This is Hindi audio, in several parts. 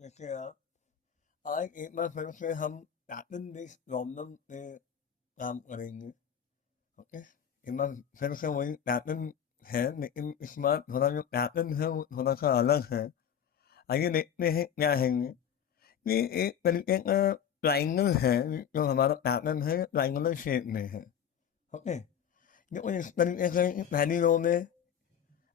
जैसे आप आज एक बार फिर से हम पैटर्न बेस्ड प्रॉब्लम पे काम करेंगे। ओके, एक बार फिर से वही पैटर्न है, लेकिन इस बार थोड़ा जो पैटर्न है वो थोड़ा सा अलग है। आइए देखते हैं क्या है ये एक तरीके का ट्राइंगल है। जो हमारा पैटर्न है ट्राइंगुलर शेप में है। ओके, देखो इस तरीके से पहली रो में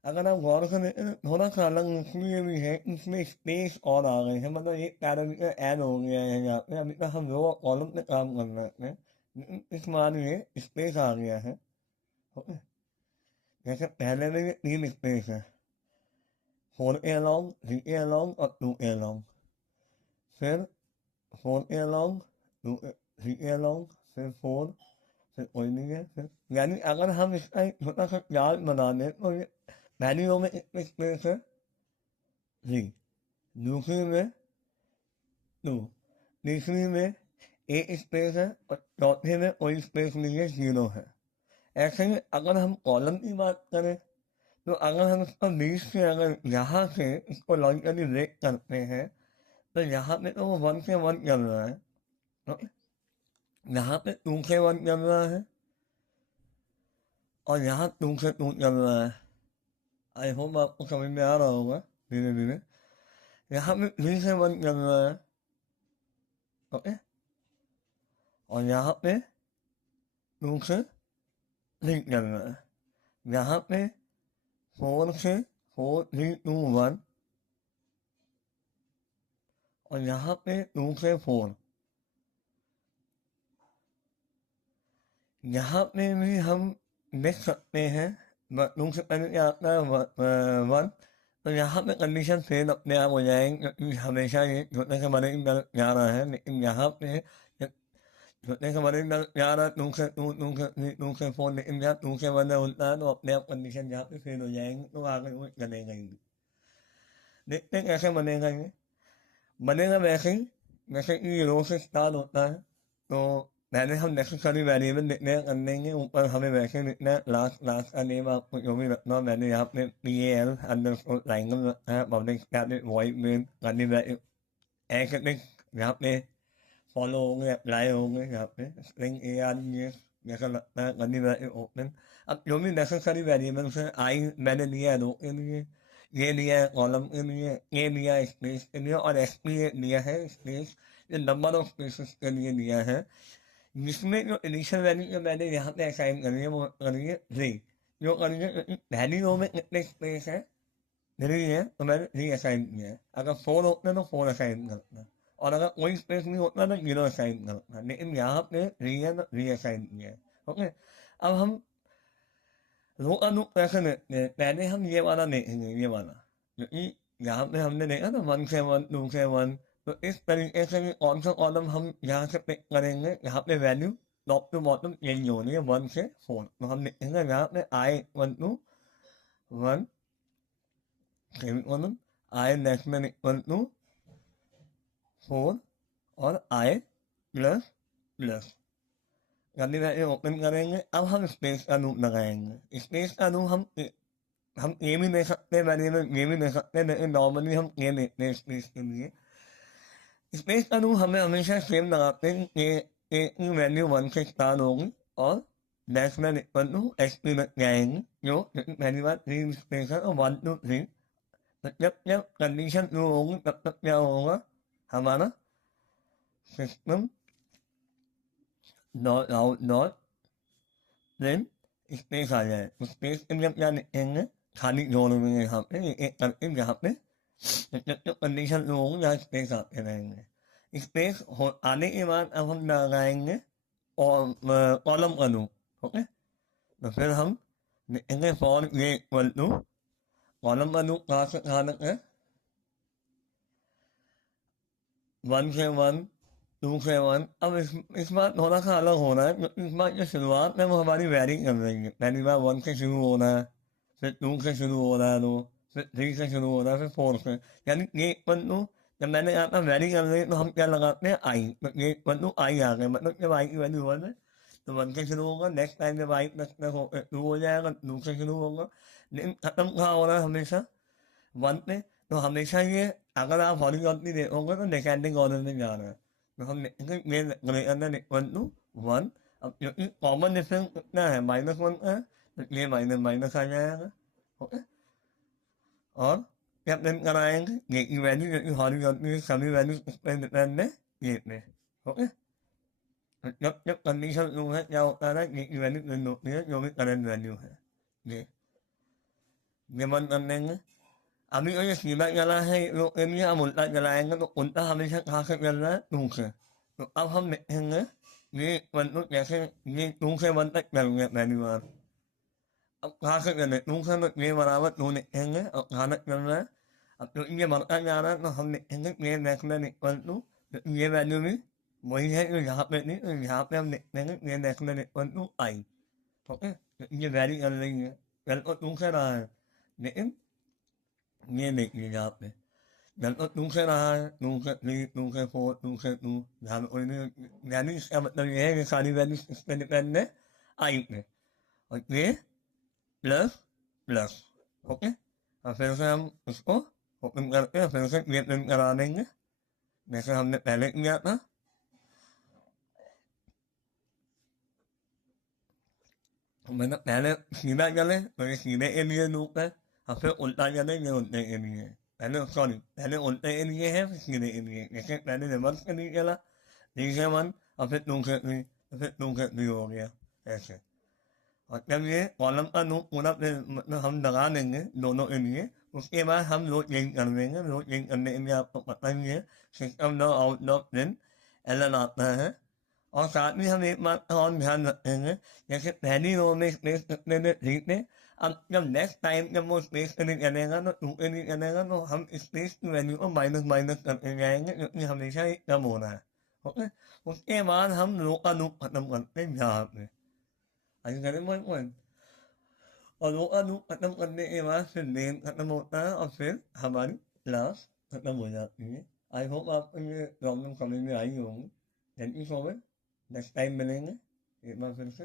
अगर आप गौर करें तो थोड़ा सा अलग इसलिए भी है, इसमें स्पेस और आ गए हैं, मतलब एक पैरामीटर ऐड हो गया है यहाँ पे। अभी तक हम रो और कॉलम पे काम कर रहे थे, लेकिन इस मान में स्पेस आ गया है। ओके, जैसे पहले में ये तीन स्पेस है, 4 ए लॉन्ग, 3 ए लॉन्ग और 2 ए लॉन्ग। फिर 4 ए लॉन्ग, 2 3 ए लॉन्ग, फिर 4, फिर कोई नहीं है। फिर यानी अगर हम इसका एक छोटा सा चार्ट बना दें तो ये पहली रो में कितने स्पेस है, 3, दूसरी में 2, तीसरी में एक स्पेस है और चौथे में कोई स्पेस नहीं है, 0 है। ऐसे ही अगर हम कॉलम की बात करें तो अगर हम इसको बीच से अगर यहाँ से इसको लॉजिकली ब्रेक करते हैं तो यहाँ पे तो वो 1 से 1 चल रहा है। ओके, यहाँ पे 2 से 1 चल रहा है और यहाँ 2 से 2 चल रहा है। आई होप आपको समझ में आ रहा होगा धीरे धीरे। यहाँ पे 3 से 1 चल रहा है। ओके, और यहाँ पे 2 से 3 चल रहा है। यहाँ पे 4 से 4 3 2 1 और यहाँ पे 2 से 4। यहाँ पे भी हम देख सकते हैं 2 से पहले क्या आता है 1, तो यहाँ पे कंडीशन फेल अपने आप हो जाएंगे क्योंकि हमेशा ये छोटे से बड़े की तरफ जा रहा है। लेकिन यहाँ पे छोटे से बड़े की तरफ जा रहा है 2 से 2 2 से 3 2 से 4, लेकिन जहाँ 2 से 1 होता है तो अपने आप कंडीशन यहाँ पे फेल हो जाएंगे, तो आगे वो चलेगा ही नहीं। देखते हैं कैसे बनेगा ये। बनेगा वैसे ही जैसे कि रो से स्टार्ट होता है, तो पहले हम नेसेसरी वेरिएबल डिक्लेयर कर देंगे, ऊपर हमें वैसे लिखना है क्लास, क्लास का नेम आपको जो भी रखना हो। मैंने यहाँ पे PAL अंडरस्कोर ट्रायंगल रखा है, पब्लिक स्टैटिक वॉइड मेन करली ब्रैकेट ऐसे यहाँ पे फॉलो होंगे, अप्लाई होंगे। यहाँ पे स्ट्रिंग ARGS जैसा लगता है, करली ब्रैकेट ओपन। अब जो भी नेसेसरी वेरिएबल्स है, आई मैंने लिया है रो के लिए, ये लिया है कॉलम के लिए, ए लिया है स्पेस के लिए और SP लिया है स्पेस, ये नंबर ऑफ स्पेसेस के लिए लिया है। जिसमें जो इनिशियल वैल्यू जो मैंने यहाँ पे असाइन करी है वो करी है 3, जो करी है क्योंकि पहली रो में कितने स्पेस है, 3 है, तो मैंने 3 असाइन किया है। अगर 4 होते तो 4 असाइन करता, और अगर कोई स्पेस नहीं होता तो 0 असाइन करता, लेकिन यहाँ पे 3 है तो 3 असाइन किया है। ओके, अब हम रो का लूप कैसे लेते हैं, पहले हम ये वाला देखेंगे, ये वाला क्योंकि यहाँ पे हमने देखा ना 1 से 1 2 से 1, तो इस तरीके से भी कौन सा कॉलम हम यहाँ से पिक करेंगे, यहाँ पे value top to bottom change हो रही है 1 से 4, तो हम लिखेंगे यहाँ पे I1 semicolon I less than equal to 4 और I plus plus curly bracket open करेंगे। अब हम स्पेस का लूप लगाएंगे। स्पेस का लूप हम ये भी ले सकते हैं वेरिएबल, ये भी ले सकते हैं, लेकिन नॉर्मली हम ये लेते हैं स्पेस के लिए। स्पेस का लूप हमें हमेशा सेम लगाते हैं कि ए की वैल्यू 1 से स्टार्ट होगी और less than equal to SP तक जाएंगी, जो पहली बार 3 स्पेस है तो 1 2 3। तो जब जब कंडीशन ट्रू होगी तब तक क्या होगा, हमारा system dot out dot print space आ जाए। तो स्पेस के लिए क्या लिखेंगे, खाली जोड़ में यहाँ पे एक करके यहाँ पे जब कंडीशन ट्रू होगी यहाँ स्पेस आते रहेंगे। स्पेस आने के बाद अब हम लगाएंगे और कॉलम का लूप। ओके, तो फिर हम लिखेंगे फॉर ये इक्वल टू कॉलम का लूप कहाँ से कहाँ तक है, 1 से 1 2 से 1। अब इस बार थोड़ा सा अलग हो रहा है क्योंकि इस बार जो शुरुआत है वो हमारी वेरी कर रही है। पहली बार 1 से शुरू हो रहा है, फिर 2 से शुरू हो रहा है, 2 फिर 3 से शुरू हो रहा है, फिर 4 से, यानी ये इक्वल टू जब मैंने यहाँ पर वेरी कर रही है तो हम क्या लगाते हैं आई, तो ये इक्वल टू आई आ गए, मतलब जब आई की वैल्यू 1 है तो 1 से शुरू होगा, नेक्स्ट टाइम जब आई प्लस प्लस 2 हो जाएगा 2 से शुरू होगा, लेकिन खत्म कहाँ हो रहा है हमेशा 1 पे। तो हमेशा ये अगर आप हॉरिजॉन्टली देखोगे तो डिसेंडिंग ऑर्डर में जा रहा है। तो हम लिखेंगे मेन ग्रेटर इक्वल टू 1। अब क्योंकि कॉमन डिफरेंस कितना है, -1 का है, तो ये माइनस माइनस आ जाएगा। ओके, और क्या प्रिंट कराएंगे, ये की वैल्यू जो कि हॉरिजॉन्टली सभी वैल्यू इस पर डिपेंड है, ये पे। ओके, तो जब जब कंडीशन ट्रू है क्या होता है ना, ये की वैल्यू प्रिंट होती है जो भी करंट वैल्यू है। ये बंद कर देंगे। अभी तो ये सीधा चला है लोग के लिए, हम उल्टा चलाएंगे तो उल्टा हमेशा कहाँ से चल रहा है, टू से। तो अब हम देखेंगे ये वन टू कैसे, ये टू से वन तक चल गया पहली बार। अब कहाँ से चले, टू से तो ये बराबर टू लिखेंगे और कहाँ तक चल रहा है। अब तो ये बढ़ता जा रहा है तो हम लिखेंगे ये नेक्स्ट इक्वल टू, ये वैल्यू भी वही है जो यहाँ पे थी, तो यहाँ पे हम लिख देंगे ये next equal to I. Okay, तो ये वैल्यू चल रही है, चल तो टू से रहा है, लेकिन ये देखिए यहाँ पे जब तो टू से रहा है, टू से थ्री, टू से फोर, टू से टू, यहाँ पे कोई नहीं, यानी इसका मतलब ये है कि सारी वैल्यू इस पे डिपेंड है, आई पे। और ये प्लस प्लस। ओके, और फिर से हम इसको ओपन करके और फिर से ये प्रिंट करा देंगे जैसे हमने पहले किया था। मतलब पहले सीधा चले तो ये सीधे के लिए लूप है, और फिर उल्टा चले ये उल्टे के लिए है। पहले सॉरी, पहले उल्टे के लिए है फिर सीधे के लिए, जैसे पहले रिवर्स के लिए चला, 3 से 1 और फिर 2 से 3 और फिर 2 से 3 हो गया ऐसे। और जब ये कॉलम का लूप पूरा मतलब हम लगा देंगे दोनों के लिए, उसके बाद हम लो चेंज कर देंगे। लो चेंज करने के लिए आपको पता ही है, सिस्टम लो आउट लो प्रिंट एलन आता है। और साथ में हम एक बात का और ध्यान रखेंगे, जैसे पहली रो में स्पेस कितने में थ्री थे, अब जब नेक्स्ट टाइम जब वो स्पेस के लिए चलेगा तो टू के लिए चलेगा, तो हम स्पेस की वैल्यू को माइनस माइनस करते जाएंगे क्योंकि हमेशा ये कम हो रहा है। ओके, उसके बाद हम रो का लूप खत्म करते हैं यहाँ पे। आई करें पॉइंट, और रो का लूप खत्म करने के बाद फिर मेन खत्म होता है और फिर हमारी क्लास खत्म हो जाती है। आई होप आपको ये प्रॉब्लम समझ में आई होंगी। Thank you so much, next time मिलेंगे एक बार फिर से।